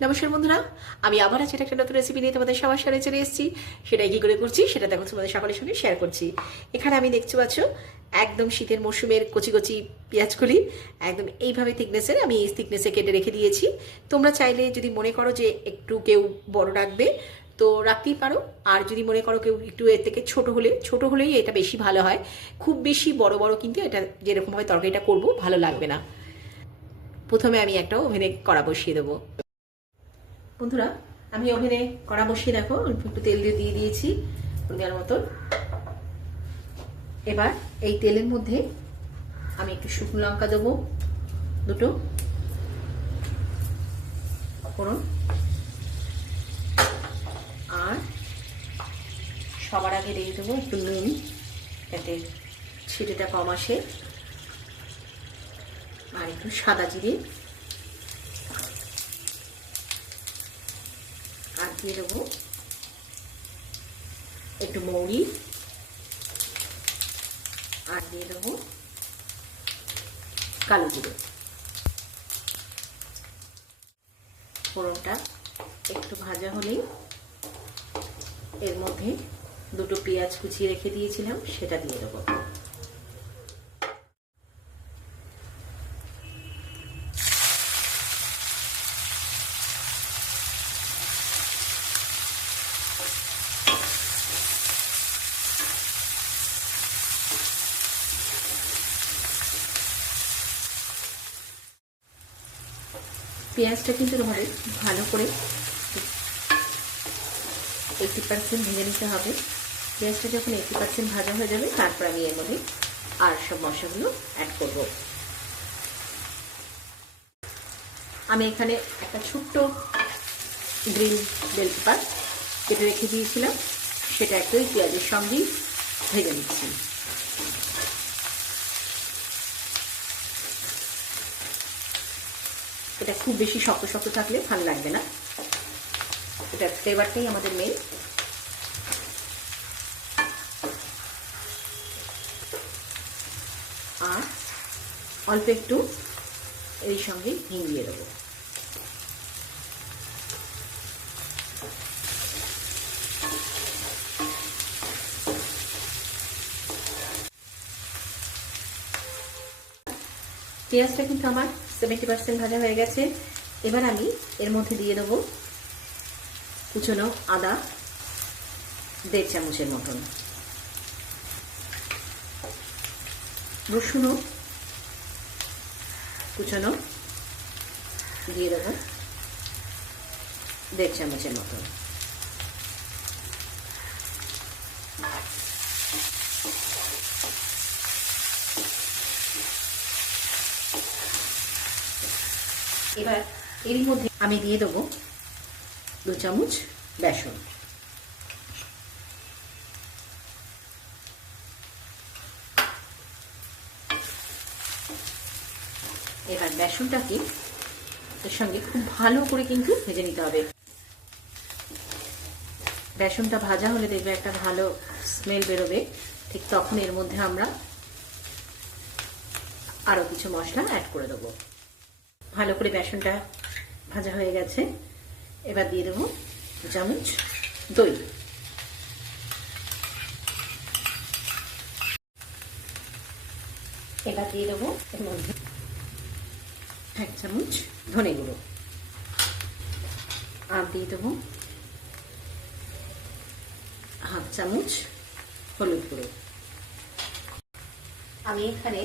নমস্কার বন্ধুরা, আমি আবার আজ একটা নতুন রেসিপি নিয়ে তোমাদের সবার সামনে চলে এসেছি। সেটাই কি করে করছি সেটা দেখো তোমাদের সকলের সঙ্গে শেয়ার করছি। এখানে আমি দেখতে পাচ্ছ একদম শীতের মরশুমের কচি কচি পেঁয়াজগুলি একদম এইভাবে থিকনেসের আমি এই থিকনেসে কেটে রেখে দিয়েছি। তোমরা চাইলে যদি মনে করো যে একটু কেউ বড় রাখবে তো রাখতেই পারো, আর যদি মনে করো কেউ একটু এর থেকে ছোট হলেই এটা বেশি ভালো হয়। খুব বেশি বড় বড় কিন্তু এটা যেরকমভাবে তরকারিটা করবো ভালো লাগবে না। প্রথমে আমি একটা ওভেনে কড়া বসিয়ে দেবো। বন্ধুরা, আমি ওভেনে কড়া বসিয়ে দেখো একটু তেল দিয়ে দিয়েছি পরিমাণ মতন। এবার এই তেলের মধ্যে আমি একটু শুকনো লঙ্কা দেবো, দুটো ফোড়ন, আর সবার আগে দিয়ে দেবো একটু নুন যাতে ছিটেটা কম আসে, আর একটু সাদা জিরে, আর দিয়ে দেবো একটু মৌরি, আর দিয়ে দেবো কালো জিরে। ফোড়নটা একটু ভাজা হলেই এর মধ্যে দুটো পেঁয়াজ কুচিয়ে রেখে দিয়েছিলাম সেটা দিয়ে দেবো। পেঁয়াজটা কিন্তু তোমাদের ভালো করে 80% ভেজে নিতে হবে। পেঁয়াজটা যখন 80% ভাজা হয়ে যাবে তারপর আমি এর মধ্যে আর সব মশলাগুলো অ্যাড করব। আমি এখানে একটা ছোট্ট গ্রিন বেল পেপার কেটে রেখে দিয়েছিলাম, সেটা একটু পেঁয়াজের সঙ্গেই ভেজে নিচ্ছি। এটা খুব বেশি শক্ত শক্ত থাকলে ভালো লাগবে না, এটার ফ্লেভারটাই আমাদের মেন। আর অল্প একটু এর সঙ্গে হিং দিয়ে দেবো। পেঁয়াজটা কিন্তু আমার 70% ভাজা হয়ে গেছে। এবার আমি এর মধ্যে দিয়ে দেবো কুচনো আদা 1.5 চামচের মতন, রসুনও কুচনো দিয়ে দেবো 1.5 চামচের মতন। এবার এর মধ্যে আমি দিয়ে দেবো 2 চামচ বেসন। এবার বেসনটাকে এর সঙ্গে খুব ভালো করে কিন্তু ভেজে নিতে হবে। বেসনটা ভাজা হলে দেখবে একটা ভালো স্মেল বেরোবে, ঠিক তখন এর মধ্যে আমরা আরো কিছু মশলা অ্যাড করে দেবো। ভালো করে বেসনটা ভাজা হয়ে গেছে, এবার দিয়ে দেবো 2 চামচ দই। এবার দিয়ে দেবো এর মধ্যে 1 চামচ ধনে গুঁড়ো, আর দিয়ে দেবো 1/2 চামচ হলুদ গুঁড়ো। আমি এখানে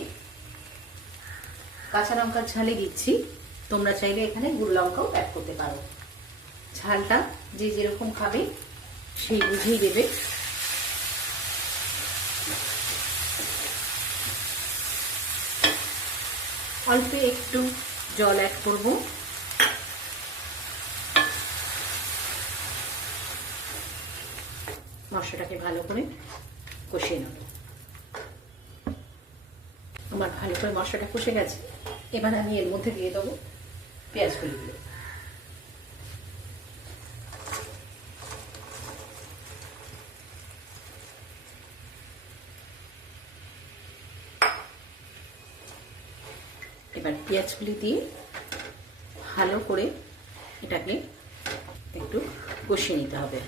কাঁচা লঙ্কার ঝালে দিচ্ছি, তোমরা চাইলে এখানে গুঁড়ো লঙ্কাও অ্যাড করতে পারো। ঝালটা যে যেরকম খাবে সেই বুঝেই দেবে। অল্প একটু জল অ্যাড করব, মশলাটাকে ভালো করে কষিয়ে নেব। আমার ভালো করে মশলাটা কষে গেছে, এবার আমি এর মধ্যে দিয়ে দেবো পেঁয়াজগুলো। এবার পেঁয়াজগুলি দিয়ে ভালো করে এটাকে একটু কষিয়ে নিতে হবে।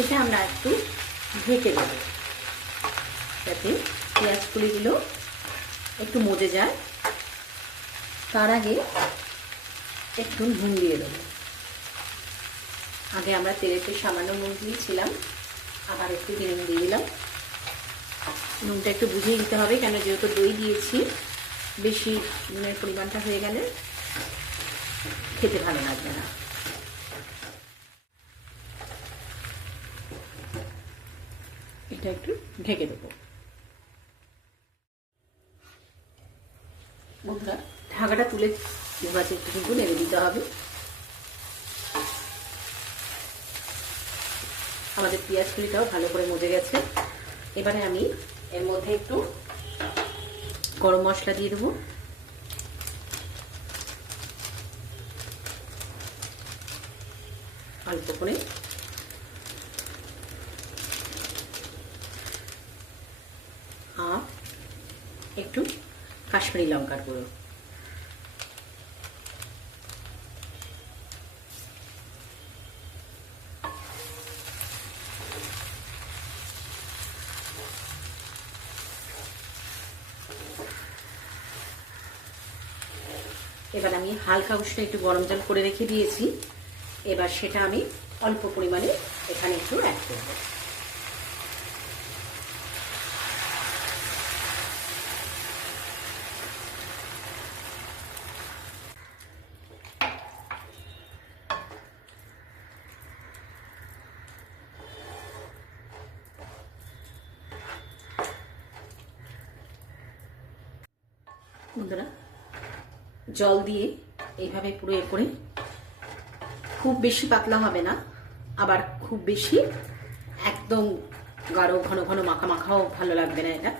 এটা আমরা একটু ঢেকে দেব যাতে পেঁয়াজ কলিগুলো একটু মজে যায়। তার আগে একটু নুন দিয়ে দেবো। আগে আমরা তেলেতে সামান্য নুন দিয়েছিলাম, আবার একটু নুন দিয়ে দিলাম। নুনটা একটু বুঝিয়ে দিতে হবে, কেন যেহেতু দই দিয়েছি, বেশি নুনের পরিমাণটা হয়ে গেলে খেতে ভালো লাগবে না। এটা একটু ঢেকে দেবো। বন্ধুরা, ঢাকাটা তুলে মাছ একটু কিন্তু নেড়ে দিতে হবে। আমাদের পেঁয়াজ কুলিটাও ভালো করে মজে গেছে। এবারে আমি এর মধ্যে একটু গরম মশলা দিয়ে দেবো। অল্প করে আর একটু কাশ্মীরি লঙ্কার গুঁড়ো। এবার আমি হালকা উষ্ণ একটু গরম জল করে রেখে দিয়েছি। এবার সেটা আমি অল্প পরিমাণে এখানে একটু অ্যাড করব। বন্ধুরা, জল দিয়ে এইভাবে পুরো এ করে, খুব বেশি পাতলা হবে না, আবার খুব বেশি একদম গাঢ় ঘন ঘন মাখা মাখাও ভালো লাগবে না। এটা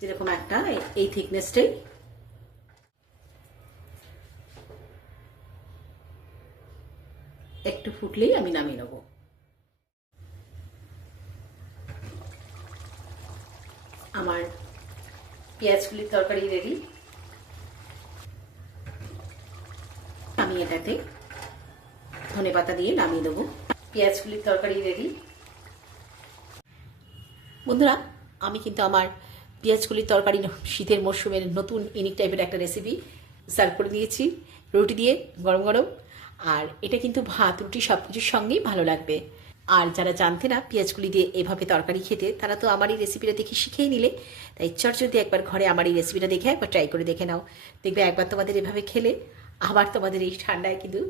যেরকম একটা এই থিকনেসটাই। একটু ফুটলেই আমি নামিয়ে নেব। আমার পেঁয়াজগুলির তরকারি রেডি। আমি এটাতে ধনেপাতা দিয়ে নামিয়ে দেবো। পেঁয়াজগুলির তরকারি রেডি। বন্ধুরা, আমি কিন্তু আমার পেঁয়াজগুলির তরকারি শীতের মরশুমের নতুন ইউনিক টাইপের একটা রেসিপি সার্ভ করে দিয়েছি রুটি দিয়ে গরম গরম। আর এটা কিন্তু ভাত রুটি সব কিছুর সঙ্গেই ভালো লাগবে। আর যারা জানতে না পেঁয়াজগুলি দিয়ে এভাবে তরকারি খেতে, তারা তো আমার এই রেসিপিটা দেখে শিখেই নিলে। তাই যদি একবার ঘরে আমার এই রেসিপিটা দেখে একবার ট্রাই করে দেখে নাও। দেখবে একবার তোমাদের এভাবে খেলে আবার তোমাদের এই ঠান্ডায় কিন্তু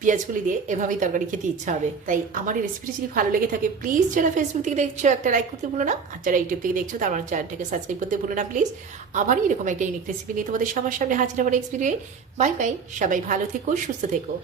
পেঁয়াজগুলি দিয়ে এভাবেই তরকারি খেতে ইচ্ছা হবে। তাই আমার এই রেসিপিটা যদি ভালো লেগে থাকে, প্লিজ যারা ফেসবুক থেকে দেখছো একটা লাইক করতে ভুলো না, আর যারা ইউটিউব থেকে দেখছো তার আমার চ্যানেলটাকে সাবস্ক্রাইব করতে ভুলো না প্লিজ। আবারই এরকম একটা ইউনিক রেসিপি নিয়ে তোমাদের সবার সামনে হাজির হবার এক্সপিরিয়েন্স। বাই বাই, সবাই ভালো থেকো, সুস্থ থেকো।